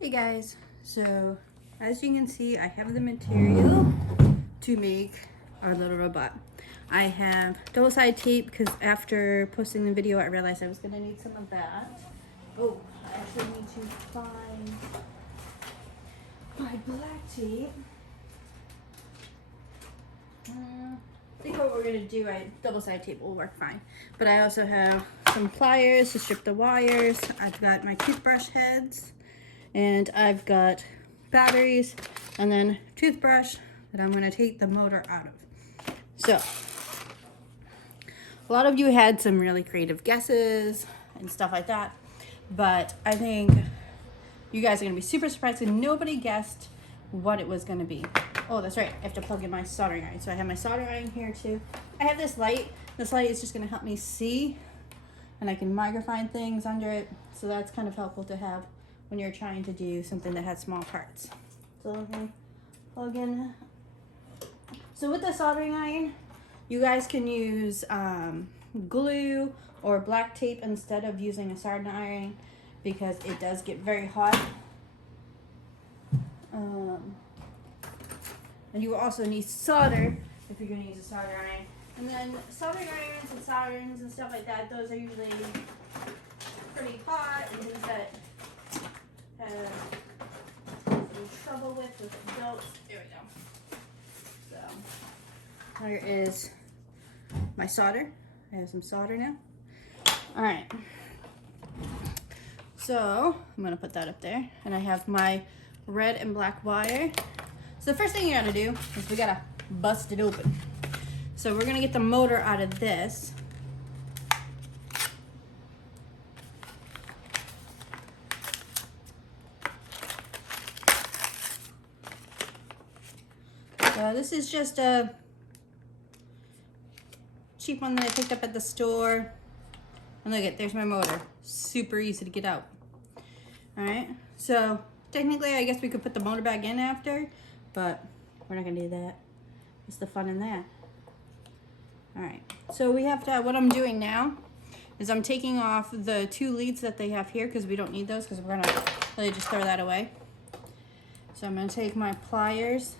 Hey guys, so as you can see, I have the material to make our little robot. I have double-sided tape because after posting the video I realized I was going to need some of that. Oh, I actually need to find my black tape. I think what we're going to do, double-sided tape will work fine. But I also have some pliers to strip the wires. I've got my toothbrush heads. And I've got batteries and then toothbrush that I'm going to take the motor out of. So, a lot of you had some really creative guesses and stuff like that, but I think you guys are going to be super surprised because nobody guessed what it was going to be. Oh, that's right. I have to plug in my soldering iron. So I have my soldering iron here too. I have this light. This light is just going to help me see, and I can microfine things under it. So that's kind of helpful to have when you're trying to do something that has small parts. So let me plug in. So with the soldering iron, you guys can use glue or black tape instead of using a soldering iron because it does get very hot. And you will also need solder if you're going to use a soldering iron. And then soldering irons and solderings and stuff like that, those are usually pretty hot and things that have some trouble with adults. There we go. So here is my solder. I have some solder now. All right. So I'm gonna put that up there, and I have my red and black wire. So the first thing you gotta do is we gotta bust it open. So we're gonna get the motor out of this. This is just a cheap one that I picked up at the store. And look at, there's my motor. Super easy to get out. Alright, so technically I guess we could put the motor back in after, but we're not gonna do that. What's the fun in that? Alright, so we have to, what I'm doing now is I'm taking off the two leads that they have here because we don't need those because we're gonna really just throw that away. So I'm gonna take my pliers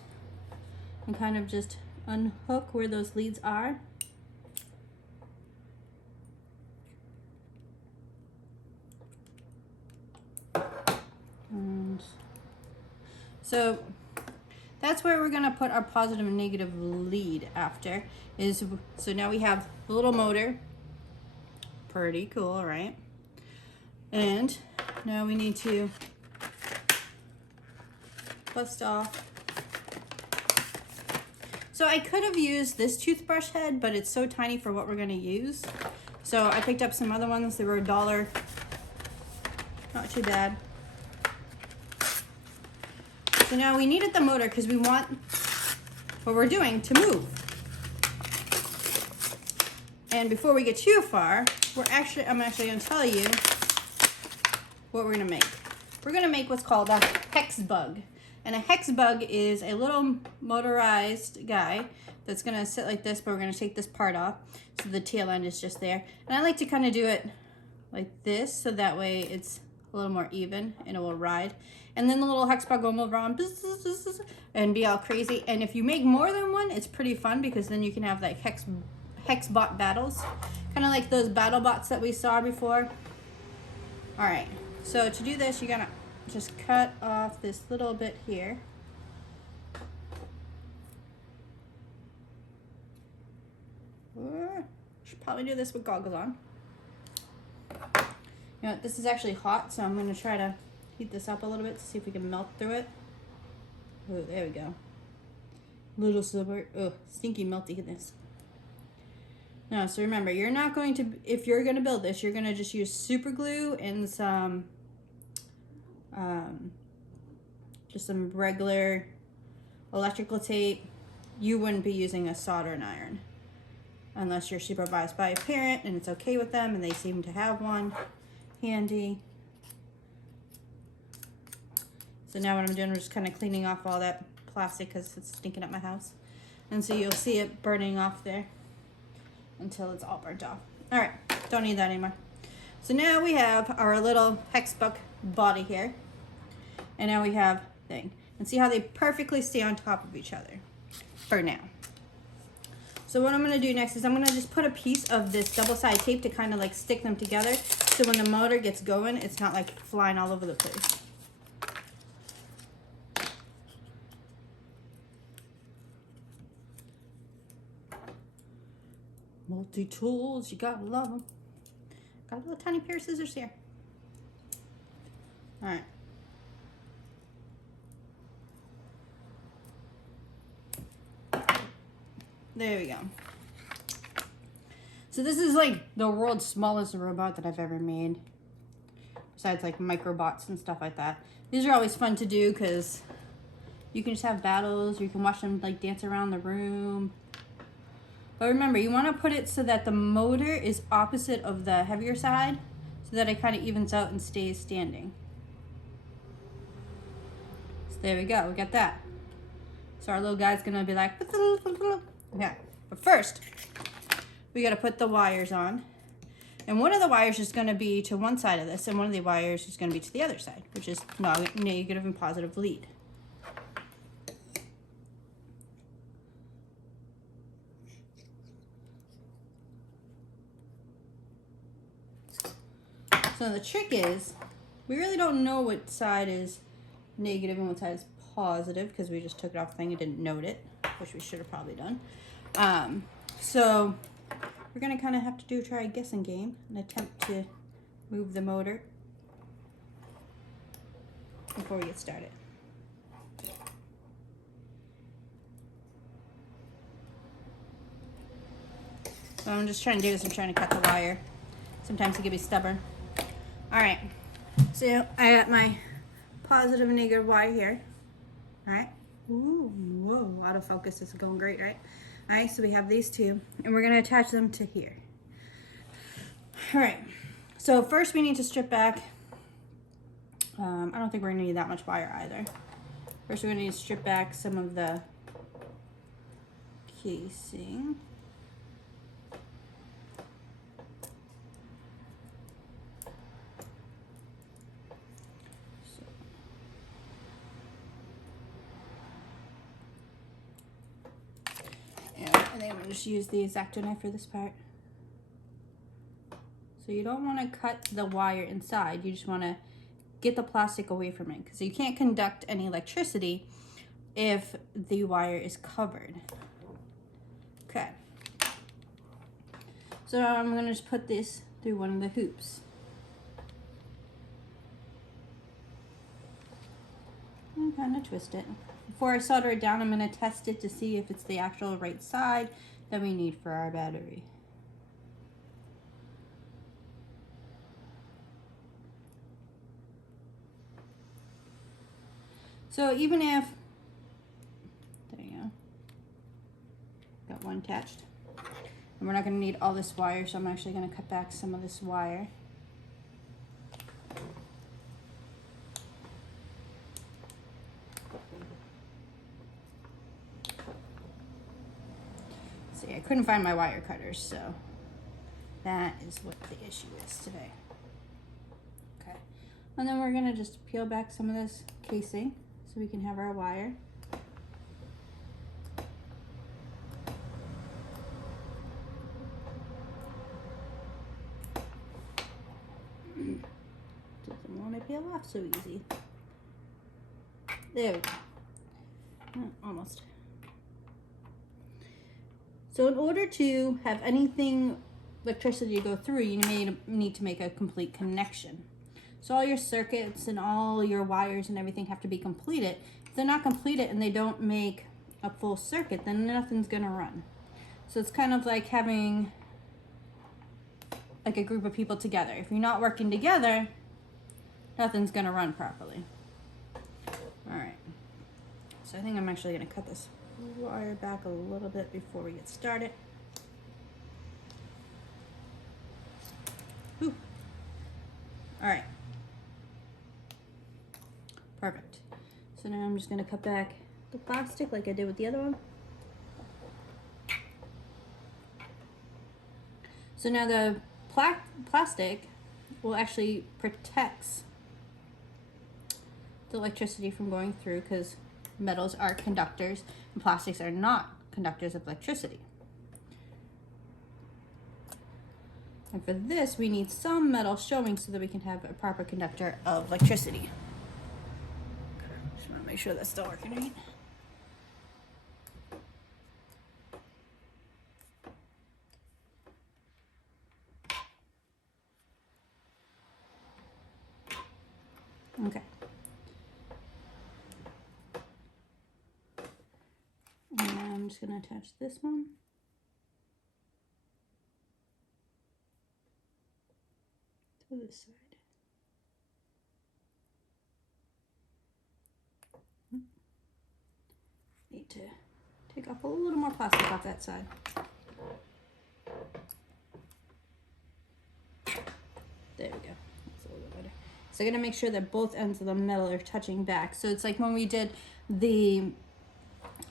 and kind of just unhook where those leads are. And so that's where we're gonna put our positive and negative lead after. So now we have the little motor. Pretty cool, right? And now we need to bust off. So I could have used this toothbrush head, but it's so tiny for what we're gonna use. So I picked up some other ones. They were $1. Not too bad. So now we needed the motor because we want what we're doing to move. And before we get too far, I'm actually gonna tell you what we're gonna make. We're gonna make what's called a hex bug. And a hex bug is a little motorized guy that's gonna sit like this, but we're gonna take this part off. So the tail end is just there. And I like to kind of do it like this, so that way it's a little more even and it will ride. And then the little hex bug will move around and be all crazy. And if you make more than one, it's pretty fun because then you can have like hex bot battles. Kind of like those battle bots that we saw before. All right, so to do this, you're gonna just cut off this little bit here. Should probably do this with goggles on. You know, this is actually hot, so I'm going to try to heat this up a little bit to see if we can melt through it. Oh, there we go. Little silver. Oh, stinky melty in this. Now, so remember, you're not going to, if you're going to build this, you're going to just use super glue and some just some regular electrical tape. You wouldn't be using a soldering iron unless you're supervised by a parent and it's okay with them and they seem to have one handy. So now what I'm doing is just kind of cleaning off all that plastic because it's stinking up my house. And so you'll see it burning off there until it's all burnt off. All right, don't need that anymore. So now we have our little hex bug body here. And now we have thing. And see how they perfectly stay on top of each other for now. So what I'm gonna do next is I'm gonna just put a piece of this double-sided tape to kind of like stick them together, so when the motor gets going, it's not like flying all over the place. Multi-tools, you gotta love them. Got a little tiny pair of scissors here. All right. There we go. So this is like the world's smallest robot that I've ever made. Besides like microbots and stuff like that. These are always fun to do because you can just have battles, or you can watch them like dance around the room. But remember, you want to put it so that the motor is opposite of the heavier side, so that it kind of evens out and stays standing. So there we go, we got that. So our little guy's gonna be like, okay. But first, we gotta put the wires on. And one of the wires is gonna be to one side of this, and one of the wires is gonna be to the other side, which is negative and positive lead. So the trick is, we really don't know what side is negative and what side is positive because we just took it off the thing and didn't note it, which we should have probably done. So we're gonna kind of have to try a guessing game and attempt to move the motor before we get started. So I'm just trying to do this. I'm trying to cut the wire. Sometimes it can be stubborn. All right, so I got my positive and negative wire here. All right. Ooh, whoa, autofocus is going great, right? All right, so we have these two, and we're gonna attach them to here. All right, so first we need to strip back. I don't think we're gonna need that much wire either. First we're gonna need to strip back some of the casing. And then I'm going to just use the X-Acto knife for this part. So you don't want to cut the wire inside. You just want to get the plastic away from it, because you can't conduct any electricity if the wire is covered. Okay. So I'm going to just put this through one of the hoops. And kind of twist it. Before I solder it down, I'm going to test it to see if it's the actual right side that we need for our battery. So even if, there you go, got one attached. And we're not going to need all this wire, so I'm actually going to cut back some of this wire. See, I couldn't find my wire cutters, so that is what the issue is today. Okay, and then we're gonna just peel back some of this casing so we can have our wire. Doesn't want to peel off so easy. There we go. Almost. So in order to have anything electricity go through, you may need to make a complete connection. So all your circuits and all your wires and everything have to be completed. If they're not completed and they don't make a full circuit, then nothing's gonna run. So it's kind of like having like a group of people together. If you're not working together, nothing's gonna run properly. All right, so I think I'm actually gonna cut this wire back a little bit before we get started. Whew. All right, perfect. So now I'm just gonna cut back the plastic like I did with the other one. So now the plastic will actually protects the electricity from going through, because metals are conductors and plastics are not conductors of electricity. And for this, we need some metal showing so that we can have a proper conductor of electricity. Just want to make sure that's still working right. Okay. And I'm just going to attach this one. To this side. Need to take off a little more plastic off that side. There we go. That's a little bit better. So I'm going to make sure that both ends of the metal are touching back. So it's like when we did the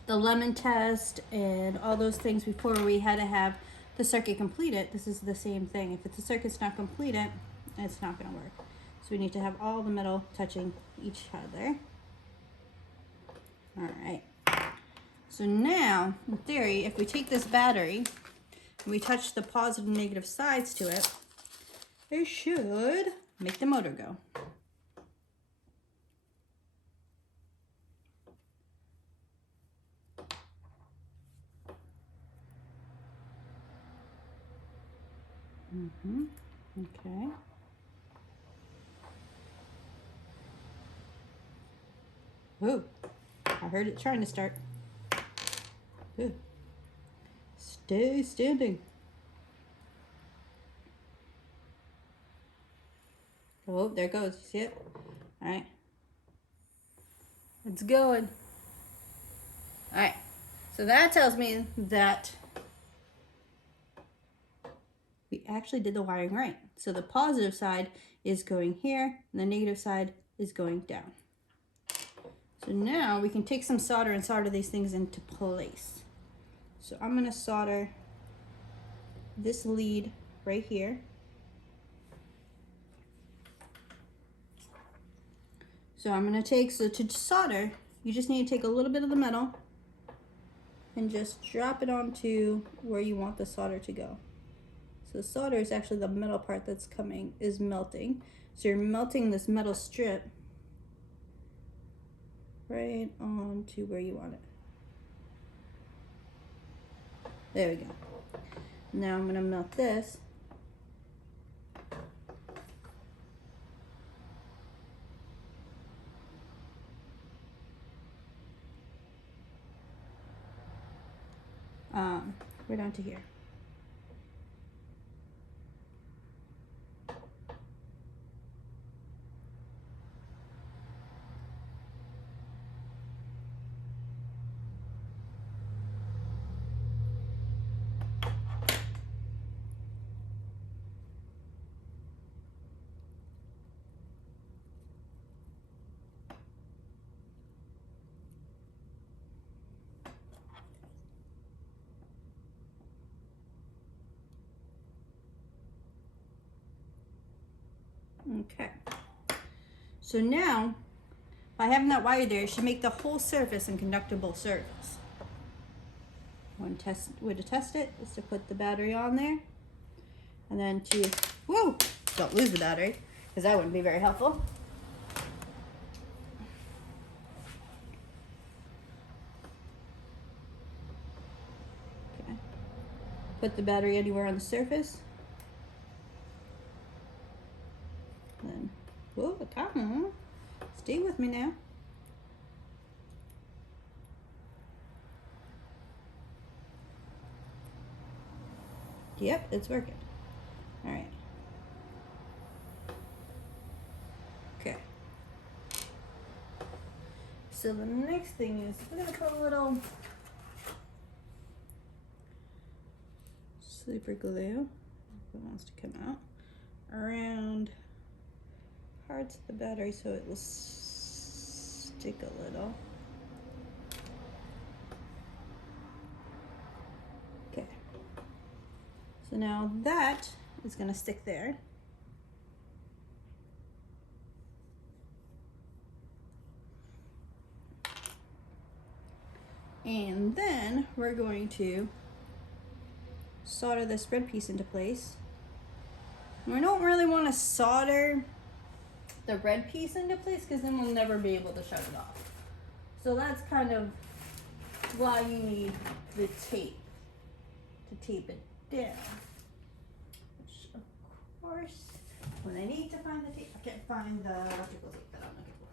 lemon test and all those things before, we had to have the circuit completed. This is the same thing. If the circuit's not completed, it's not going to work. So we need to have all the metal touching each other. All right. So now, in theory, if we take this battery and we touch the positive and negative sides to it, it should make the motor go. Okay. Ooh, I heard it trying to start. Ooh. Stay standing. Oh, there it goes. You see it? All right. It's going. All right. So that tells me that we actually did the wiring right. So the positive side is going here, and the negative side is going down. So now we can take some solder and solder these things into place. So I'm going to solder this lead right here. So I'm going to take, so to solder, you just need to take a little bit of the metal and just drop it onto where you want the solder to go. So the solder is actually the metal part that's is melting. So you're melting this metal strip right onto where you want it. There we go. Now I'm going to melt this. Right onto here. Okay. So now, by having that wire there, it should make the whole surface a conductible surface. One way to test it is to put the battery on there, and then don't lose the battery, because that wouldn't be very helpful. Okay. Put the battery anywhere on the surface. Then, come on, stay with me now. Yep, it's working. All right. Okay. So the next thing is we're gonna put a little super glue, if it wants to come out, around parts of the battery so it will stick a little. Okay. So now that is going to stick there. And then we're going to solder this red piece into place. And we don't really want to solder the red piece into place because then we'll never be able to shut it off. So that's kind of why you need the tape to tape it down. Which, of course, when I need to find the tape, I can't find the electrical tape that I'm looking for.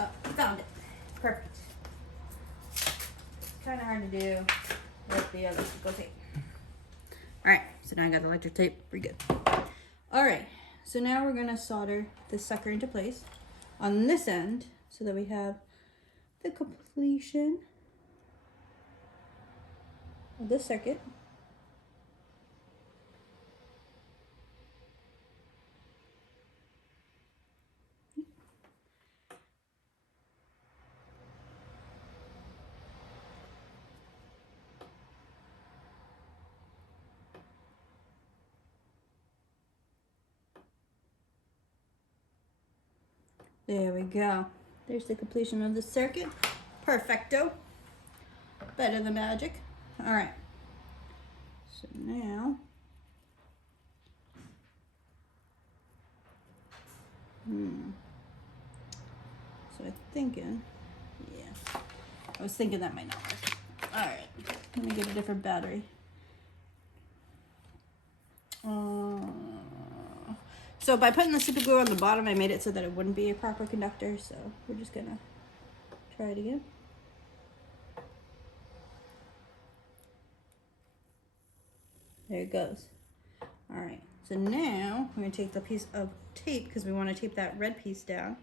Oh, found it. Perfect. It's kind of hard to do with the electrical tape. Alright, so now I got the electric tape. We're good. Alright, so now we're going to solder this sucker into place on this end so that we have the completion of this circuit. There we go. There's the completion of the circuit. Perfecto. Better than magic. All right. So now, so I'm thinking, yeah, I was thinking that might not work. All right, let me get a different battery. So by putting the super glue on the bottom, I made it so that it wouldn't be a proper conductor. So we're just gonna try it again. There it goes. All right, so now we're gonna take the piece of tape because we want to tape that red piece down.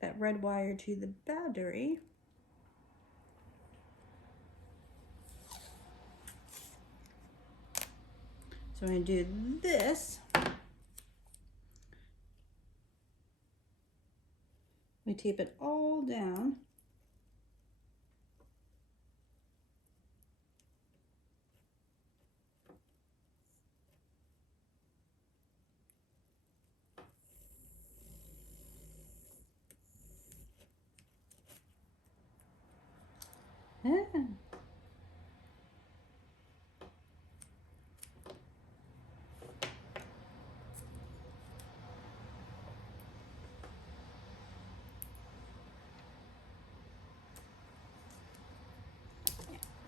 That red wire to the battery. So I'm going to do this. We tape it all down. Yeah.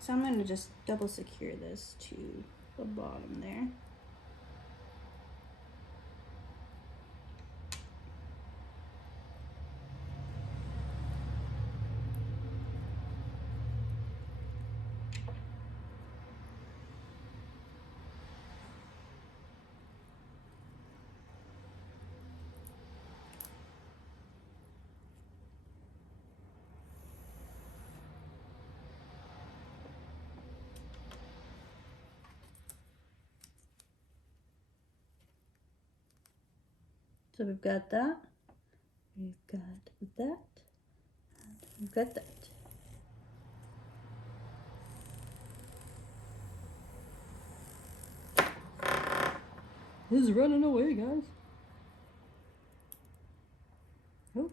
So I'm going to just double secure this to the bottom there. So we've got that, we've got that, and we've got that. He's running away, guys. Oh.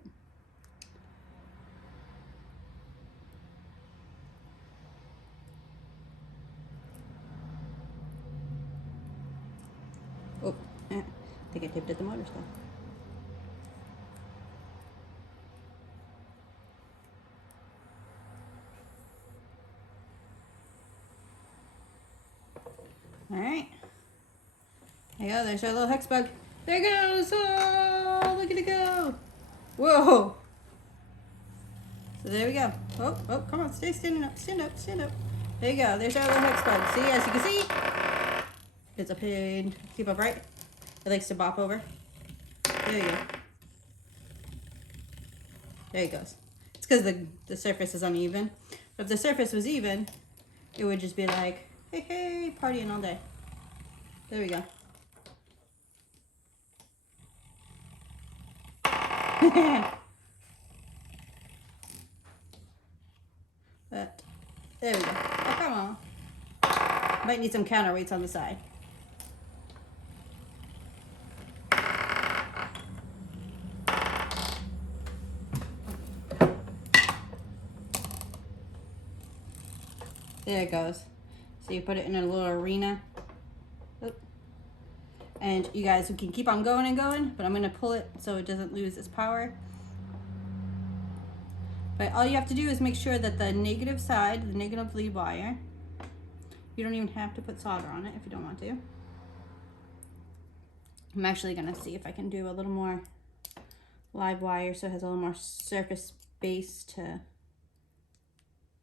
Oh, I think I taped at the motor still. All right. There you go. There's our little hex bug. There it goes. Oh, look at it go. Whoa. So there we go. Oh, oh, come on. Standing up. Stand up. Stand up. There you go. There's our little hex bug. See, as you can see, it's a pain to keep upright. It likes to bop over. There you go. There it goes. It's because the surface is uneven. But if the surface was even, it would just be like Hey, hey, partying all day. There we go. But there we go. Oh, come on. Might need some counterweights on the side. There it goes. So you put it in a little arena. Oop. And you guys, we can keep on going and going, but I'm going to pull it so it doesn't lose its power. But all you have to do is make sure that the negative side, the negative lead wire, you don't even have to put solder on it if you don't want to. I'm actually going to see if I can do a little more live wire so it has a little more surface base to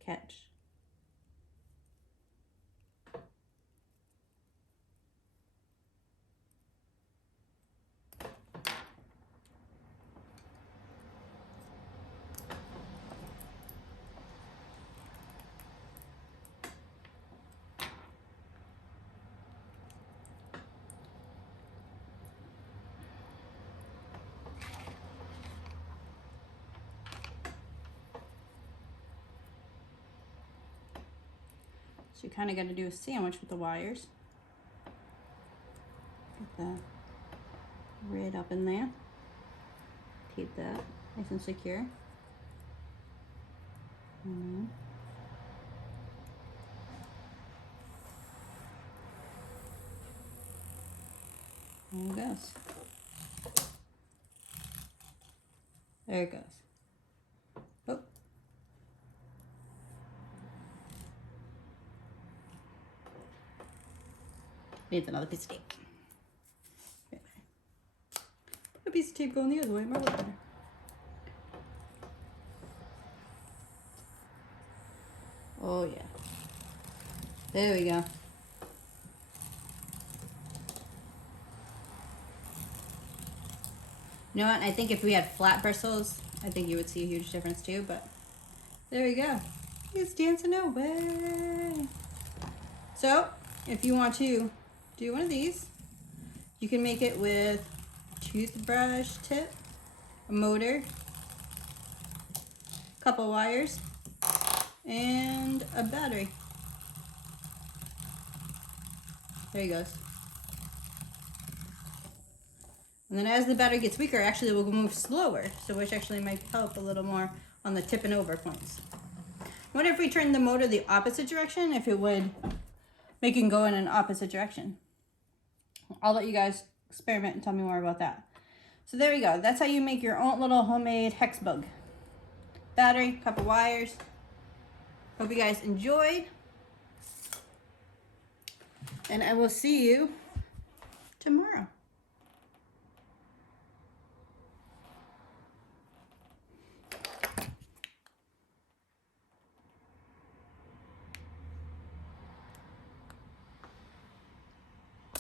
catch. So you kind of got to do a sandwich with the wires. Get the red up in there. Keep that nice and secure. There it goes. There it goes. Oh. Needs another piece of tape. Put a piece of tape going the other way, more better. Oh yeah. There we go. You know what? I think if we had flat bristles, I think you would see a huge difference too, but there we go. He's dancing away. So, if you want to do one of these, you can make it with toothbrush tip, a motor, a couple wires, and a battery. There he goes. And then as the battery gets weaker, actually it will move slower, so which actually might help a little more on the tipping over points. What if we turned the motor the opposite direction, if it would make it go in an opposite direction? I'll let you guys experiment and tell me more about that. So there we go. That's how you make your own little homemade hex bug. Battery, couple wires. Hope you guys enjoyed. And I will see you tomorrow.